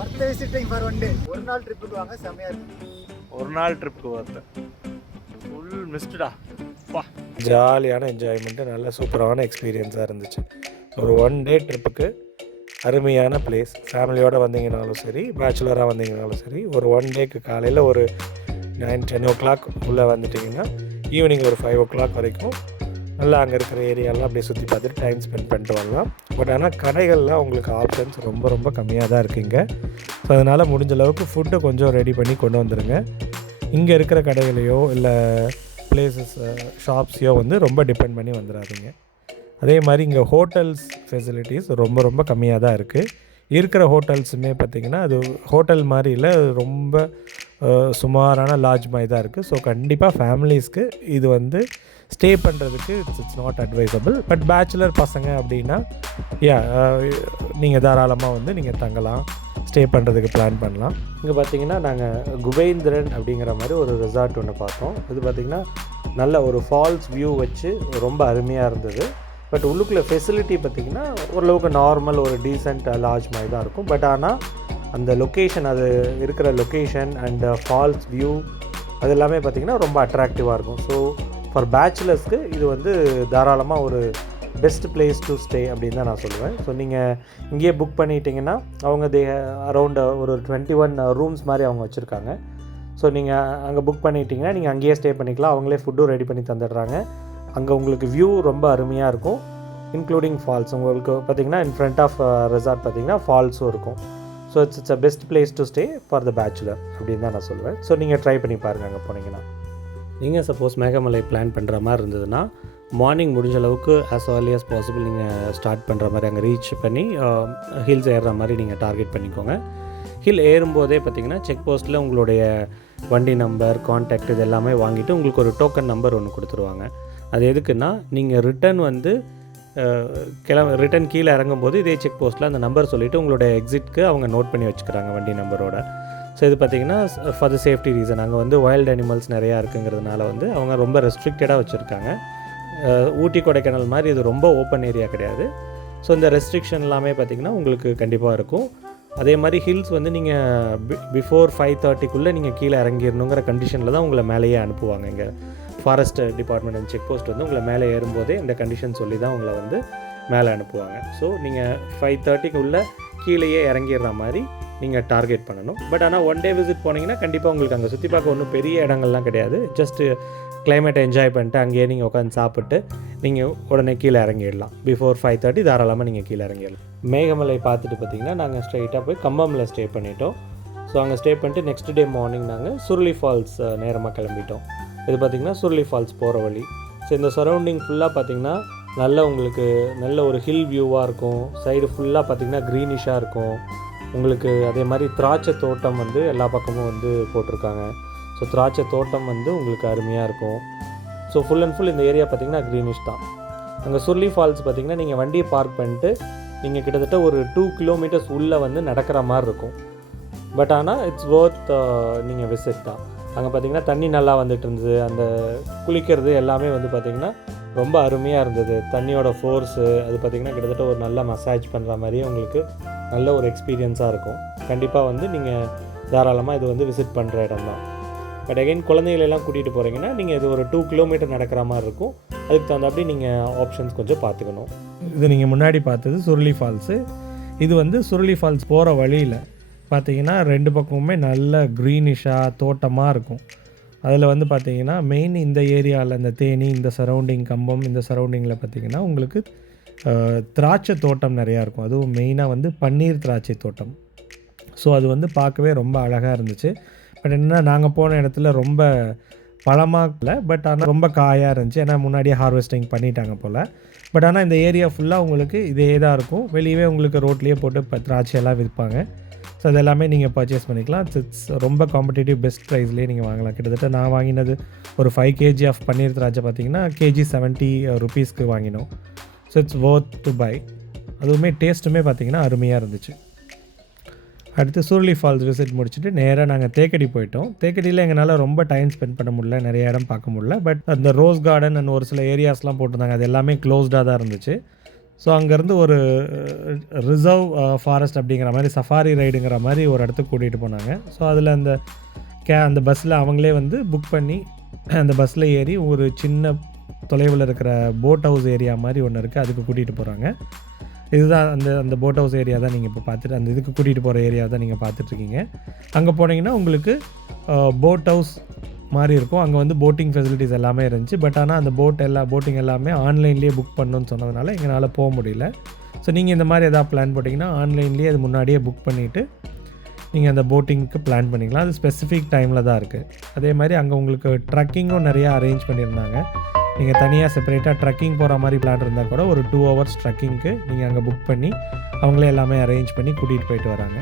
Worth visiting for one day ஒரு நாள் ட்ரிப்புக்கு வாங்க செம்மையாக இருக்கும் ஒரு நாள் ட்ரிப்புக்கு வரல ஃபுல் மிஸ்டடா பா ஜாலியான என்ஜாய்மெண்ட்டு நல்ல சூப்பரான எக்ஸ்பீரியன்ஸாக இருந்துச்சு. ஒரு ஒன் டே ட்ரிப்புக்கு அருமையான பிளேஸ் ஃபேமிலியோடு வந்தீங்கனாலும் சரி பேச்சுலராக வந்தீங்கனாலும் சரி ஒரு ஒன் டேக்கு காலையில் ஒரு நைன் டென் ஓ கிளாக் உள்ளே வந்துட்டிங்கன்னா ஈவினிங் ஒரு ஃபைவ் ஓ கிளாக் வரைக்கும் நல்லா அங்கே இருக்கிற ஏரியாலாம் அப்படியே சுற்றி பார்த்துட்டு டைம் ஸ்பெண்ட் பண்ணிட்டு வரலாம். பட் ஆனால் கடைகள்லாம் உங்களுக்கு ஆப்ஷன்ஸ் ரொம்ப ரொம்ப கம்மியாக தான் இருக்குங்க. ஸோ அதனால் முடிஞ்ச அளவுக்கு ஃபுட்டை கொஞ்சம் ரெடி பண்ணி கொண்டு வந்துடுங்க இங்கே இருக்கிற கடைகளையோ இல்லை பிளேசஸ் ஷாப்ஸையோ வந்து ரொம்ப டிபெண்ட் பண்ணி வந்துடாதீங்க அதே மாதிரி இங்கே ஹோட்டல்ஸ் ஃபெசிலிட்டிஸ் ரொம்ப ரொம்ப கம்மியாக தான் இருக்குது இருக்கிற ஹோட்டல்ஸுமே பார்த்திங்கன்னா அது ஹோட்டல் மாதிரி இல்லை ரொம்ப சுமாரான லாட்ஜ் மாதிரி தான் இருக்குது ஸோ கண்டிப்பாக ஃபேமிலிஸ்க்கு இது வந்து ஸ்டே பண்ணுறதுக்கு it's it's not advisable but bachelor பசங்க அப்படின்னா யா uh, நீங்கள் தாராளமாக வந்து நீங்கள் தங்கலாம் ஸ்டே பண்ணுறதுக்கு பிளான் பண்ணலாம். இங்கே பார்த்தீங்கன்னா நாங்கள் குபேந்திரன் அப்படிங்கிற மாதிரி ஒரு ரெசார்ட் ஒன்று பார்த்தோம். இது பார்த்திங்கன்னா நல்ல ஒரு ஃபால்ஸ் வியூ வச்சு ரொம்ப அருமையாக இருந்தது. பட் உள்ளுக்குள்ள ஃபெசிலிட்டி பார்த்திங்கன்னா ஓரளவுக்கு நார்மல் ஒரு டீசெண்ட் லாட்ஜ் uh, மாதிரி தான் இருக்கும். பட் ஆனால் அந்த லொக்கேஷன் அது இருக்கிற லொக்கேஷன் அண்ட் ஃபால்ஸ் வியூ அது எல்லாமே பார்த்திங்கன்னா ரொம்ப அட்ராக்டிவாக இருக்கும். ஸோ ஃபார் பேச்சுலர்ஸ்க்கு இது வந்து தாராளமாக ஒரு பெஸ்ட் பிளேஸ் டு ஸ்டே அப்படின்னு தான் நான் சொல்லுவேன். ஸோ நீங்கள் இங்கேயே புக் பண்ணிட்டீங்கன்னா அவங்க தே அரௌண்ட் ஒரு டுவெண்ட்டி ஒன் ரூம்ஸ் மாதிரி அவங்க வச்சுருக்காங்க. ஸோ நீங்கள் அங்கே புக் பண்ணிட்டீங்கன்னா நீங்கள் அங்கேயே ஸ்டே பண்ணிக்கலாம். அவங்களே ஃபுட்டும் ரெடி பண்ணி தந்துடுறாங்க. அங்கே உங்களுக்கு வியூ ரொம்ப அருமையாக இருக்கும். இன்க்ளூடிங் ஃபால்ஸ் உங்களுக்கு பார்த்தீங்கன்னா இன் ஃப்ரண்ட் ஆஃப் ரெசார்ட் பார்த்தீங்கன்னா ஃபால்ஸும் இருக்கும். So it's it's a best place to stay for the bachelor அப்படின்னு தான் நான் சொல்லுவேன். ஸோ நீங்கள் ட்ரை பண்ணி பாருங்கள் அங்கே போனீங்கன்னா. நீங்கள் சப்போஸ் மேகமலை பிளான் பண்ணுற மாதிரி இருந்ததுன்னா மார்னிங் முடிஞ்ச அளவுக்கு ஆஸ் ஏர்லி ஆஸ் பாசிபிள் நீங்கள் ஸ்டார்ட் பண்ணுற மாதிரி அங்கே ரீச் பண்ணி ஹில்ஸ் ஏறுற மாதிரி நீங்கள் டார்கெட் பண்ணிக்கோங்க. ஹில் ஏறும்போதே பார்த்தீங்கன்னா செக் போஸ்ட்டில் உங்களுடைய வண்டி நம்பர் காண்டாக்ட் இது எல்லாமே வாங்கிட்டு உங்களுக்கு ஒரு டோக்கன் நம்பர் ஒன்று கொடுத்துருவாங்க. அது எதுக்குன்னா நீங்கள் ரிட்டர்ன் வந்து கிளம்ப ரிட்டன் கீழே இறங்கும்போது இதே செக் போஸ்ட்டில் அந்த நம்பர் சொல்லிவிட்டு உங்களோட எக்ஸிட்க்கு அவங்க நோட் பண்ணி வச்சுக்கிறாங்க வண்டி நம்பரோட ஸோ இது பார்த்திங்கன்னா ஃபார் த சேஃப்டி ரீசன் அங்கே வந்து வைல்ட் அனிமல்ஸ் நிறையா இருக்குங்கிறதுனால வந்து அவங்க ரொம்ப ரெஸ்ட்ரிக்டடாக வச்சுருக்காங்க. ஊட்டி கொடைக்கானல் மாதிரி இது ரொம்ப ஓப்பன் ஏரியா கிடையாது. ஸோ இந்த ரெஸ்ட்ரிக்ஷன் எல்லாமே பார்த்திங்கன்னா உங்களுக்கு கண்டிப்பாக இருக்கும். அதே மாதிரி ஹில்ஸ் வந்து நீங்கள் பிஃபோர் ஃபைவ் தேர்ட்டிக்குள்ளே நீங்கள் கீழே இறங்கிடணுங்கிற கண்டிஷனில் தான் உங்களை மேலேயே அனுப்புவாங்க. இங்கே forest department and check post வந்து உங்களை மேலே ஏறும்போதே இந்த கண்டிஷன் சொல்லி தான் உங்களை வந்து மேலே அனுப்புவாங்க. ஸோ நீங்கள் ஃபைவ் தேர்ட்டிக்குள்ளே கீழேயே இறங்கிடுற மாதிரி நீங்கள் டார்கெட் பண்ணணும். பட் ஆனால் ஒன் டே விசிட் போனீங்கன்னா கண்டிப்பாக உங்களுக்கு அங்கே சுற்றி பார்க்க ஒன்றும் பெரிய இடங்கள்லாம் கிடையாது. ஜஸ்ட்டு கிளைமேட்டை என்ஜாய் பண்ணிட்டு அங்கேயே நீங்கள் உட்காந்து சாப்பிட்டு நீங்கள் உடனே கீழே இறங்கிடலாம். பிஃபோர் ஃபைவ் தேர்ட்டி தாராளமாக நீங்கள் கீழே இறங்கிடலாம். மேகமலை பார்த்துட்டு பார்த்தீங்கன்னா நாங்கள் ஸ்ட்ரைட்டாக போய் கம்பமில் ஸ்டே பண்ணிட்டோம். ஸோ அங்கே ஸ்டே பண்ணிட்டு நெக்ஸ்ட் டே மார்னிங் நாங்கள் சுருளி ஃபால்ஸ் நேரமாக கிளம்பிட்டோம். இது பார்த்திங்கன்னா சுருளி ஃபால்ஸ் போகிற வழி. ஸோ இந்த சரௌண்டிங் ஃபுல்லாக பார்த்திங்கன்னா நல்ல உங்களுக்கு நல்ல ஒரு ஹில் வியூவாக இருக்கும். சைடு ஃபுல்லாக பார்த்திங்கன்னா க்ரீனிஷாக இருக்கும். உங்களுக்கு அதே மாதிரி திராட்சை தோட்டம் வந்து எல்லா பக்கமும் வந்து போட்டிருக்காங்க. ஸோ திராட்சை தோட்டம் வந்து உங்களுக்கு அருமையாக இருக்கும். ஸோ ஃபுல் அண்ட் ஃபுல் இந்த ஏரியா பார்த்திங்கன்னா க்ரீனிஷ் தான். அங்கே சுருளி ஃபால்ஸ் பார்த்திங்கன்னா நீங்கள் வண்டியை பார்க் பண்ணிட்டு நீங்கள் கிட்டத்தட்ட ஒரு டூ கிலோமீட்டர்ஸ் உள்ளே வந்து நடக்கிற மாதிரி இருக்கும். பட் ஆனால் இட்ஸ் ஒர்த் நீங்கள் விசிட் தான். அங்கே பார்த்தீங்கன்னா தண்ணி நல்லா வந்துட்டு இருந்தது. அந்த குளிக்கிறது எல்லாமே வந்து பார்த்திங்கன்னா ரொம்ப அருமையாக இருந்தது. தண்ணியோட ஃபோர்ஸு அது பார்த்திங்கன்னா கிட்டத்தட்ட ஒரு நல்ல மசாஜ் பண்ணுற மாதிரியே உங்களுக்கு நல்ல ஒரு எக்ஸ்பீரியன்ஸாக இருக்கும். கண்டிப்பாக வந்து நீங்கள் தாராளமாக இது வந்து விசிட் பண்ணுற இடம் தான். பட் அகைன் குழந்தைகளெல்லாம் கூட்டிகிட்டு போகிறீங்கன்னா நீங்கள் இது ஒரு டூ கிலோமீட்டர் நடக்கிற மாதிரி இருக்கும். அதுக்கு தகுந்தாப்படி நீங்கள் ஆப்ஷன்ஸ் கொஞ்சம் பார்த்துக்கணும். இது நீங்கள் முன்னாடி பார்த்தது சுருளி ஃபால்ஸு இது வந்து சுருளி ஃபால்ஸ் போகிற வழியில் பார்த்தீங்கன்னா ரெண்டு பக்கமுமே நல்ல க்ரீனிஷாக தோட்டமாக இருக்கும். அதில் வந்து பார்த்திங்கன்னா மெயின் இந்த ஏரியாவில் இந்த தேனி இந்த சரௌண்டிங் கம்பம் இந்த சரௌண்டிங்கில் பார்த்திங்கன்னா உங்களுக்கு திராட்சை தோட்டம் நிறையா இருக்கும். அதுவும் மெயினாக வந்து பன்னீர் திராட்சை தோட்டம். ஸோ அது வந்து பார்க்கவே ரொம்ப அழகாக இருந்துச்சு. பட் என்ன நாங்கள் போன இடத்துல ரொம்ப பழமாக இல்லை பட் ஆனால் ரொம்ப காயாக இருந்துச்சு. ஏன்னா முன்னாடியே ஹார்வெஸ்டிங் பண்ணிட்டாங்க போல். பட் ஆனால் இந்த ஏரியா ஃபுல்லாக உங்களுக்கு இதே தான் இருக்கும். வெளியவே உங்களுக்கு ரோட்லேயே போட்டு இப்போ திராட்சையெல்லாம் விற்பாங்க. ஸோ அது எல்லாமே நீங்கள் பர்ச்சேஸ் பண்ணிக்கலாம் இட்ஸ் ரொம்ப காம்படிட்டிவ் பெஸ்ட் ப்ரைஸ்லேயே நீங்கள் வாங்கலாம். கிட்டத்தட்ட நான் வாங்கினது ஒரு ஃபைவ் கேஜி ஆஃப் பன்னீர் திராட்சை பார்த்தீங்கன்னா கேஜி செவன்ட்டி ருபீஸ்க்கு வாங்கினோம். So it's worth to buy அதுவுமே டேஸ்ட்டுமே பார்த்தீங்கன்னா அருமையாக இருந்துச்சு. அடுத்து சூர்லி ஃபால்ஸ் விசிட் முடிச்சுட்டு நேராக நாங்கள் தேக்கடி போயிட்டோம். தேக்கடியில் எங்களால் ரொம்ப டைம் ஸ்பெண்ட் பண்ண முடியல நிறைய இடம் பார்க்க முடியல. பட் அந்த ரோஸ் கார்டன் அண்ட் ஒரு சில ஏரியாஸ்லாம் போட்டிருந்தாங்க. அது எல்லாமே க்ளோஸ்டாக தான் இருந்துச்சு. ஸோ அங்கேருந்து ஒரு ரிசர்வ் ஃபாரஸ்ட் அப்படிங்கிற மாதிரி சஃபாரி ரைடுங்கிற மாதிரி ஒரு இடத்துக்கு கூட்டிகிட்டு போனாங்க. ஸோ அதில் அந்த கே அந்த பஸ்ஸில் அவங்களே வந்து புக் பண்ணி அந்த பஸ்ஸில் ஏறி ஒரு சின்ன தொலைவில் இருக்கிற போட் ஹவுஸ் ஏரியா மாதிரி ஒன்று இருக்குது அதுக்கு கூட்டிகிட்டு போகிறாங்க இதுதான் அந்த அந்த போட் ஹவுஸ் ஏரியா தான் நீங்கள் இப்போ பார்த்துட்டு அந்த இதுக்கு கூட்டிகிட்டு போகிற ஏரியா தான் நீங்கள் பார்த்துட்ருக்கீங்க அங்கே போனீங்கன்னா உங்களுக்கு போட் ஹவுஸ் மாதிரி இருக்கும். அங்கே வந்து போட்டிங் ஃபெசிலிட்டிஸ் எல்லாமே இருந்துச்சு. பட் ஆனால் அந்த போட் எல்லா போட்டிங் எல்லாமே ஆன்லைன்லேயே புக் பண்ணணும்னு சொன்னதுனால எங்களால் போக முடியல. ஸோ நீங்கள் இந்த மாதிரி எதாவது பிளான் போட்டிங்கன்னா ஆன்லைன்லேயே அது முன்னாடியே புக் பண்ணிவிட்டு நீங்கள் அந்த போட்டிங்க்கு பிளான் பண்ணிக்கலாம். அது ஸ்பெசிஃபிக் டைமில் தான் இருக்குது அதே மாதிரி அங்கே உங்களுக்கு ட்ரக்கிங்கும் நிறையா அரேஞ்ச் பண்ணியிருந்தாங்க. நீங்கள் தனியாக செப்பரேட்டாக ட்ரக்கிங் போகிற மாதிரி பிளான் இருந்தால் கூட ஒரு டூ ஹவர்ஸ் ட்ரக்கிங்க்கு நீங்கள் அங்கே புக் பண்ணி அவங்களே எல்லாமே அரேஞ்ச் பண்ணி கூட்டிகிட்டு போயிட்டு வராங்க.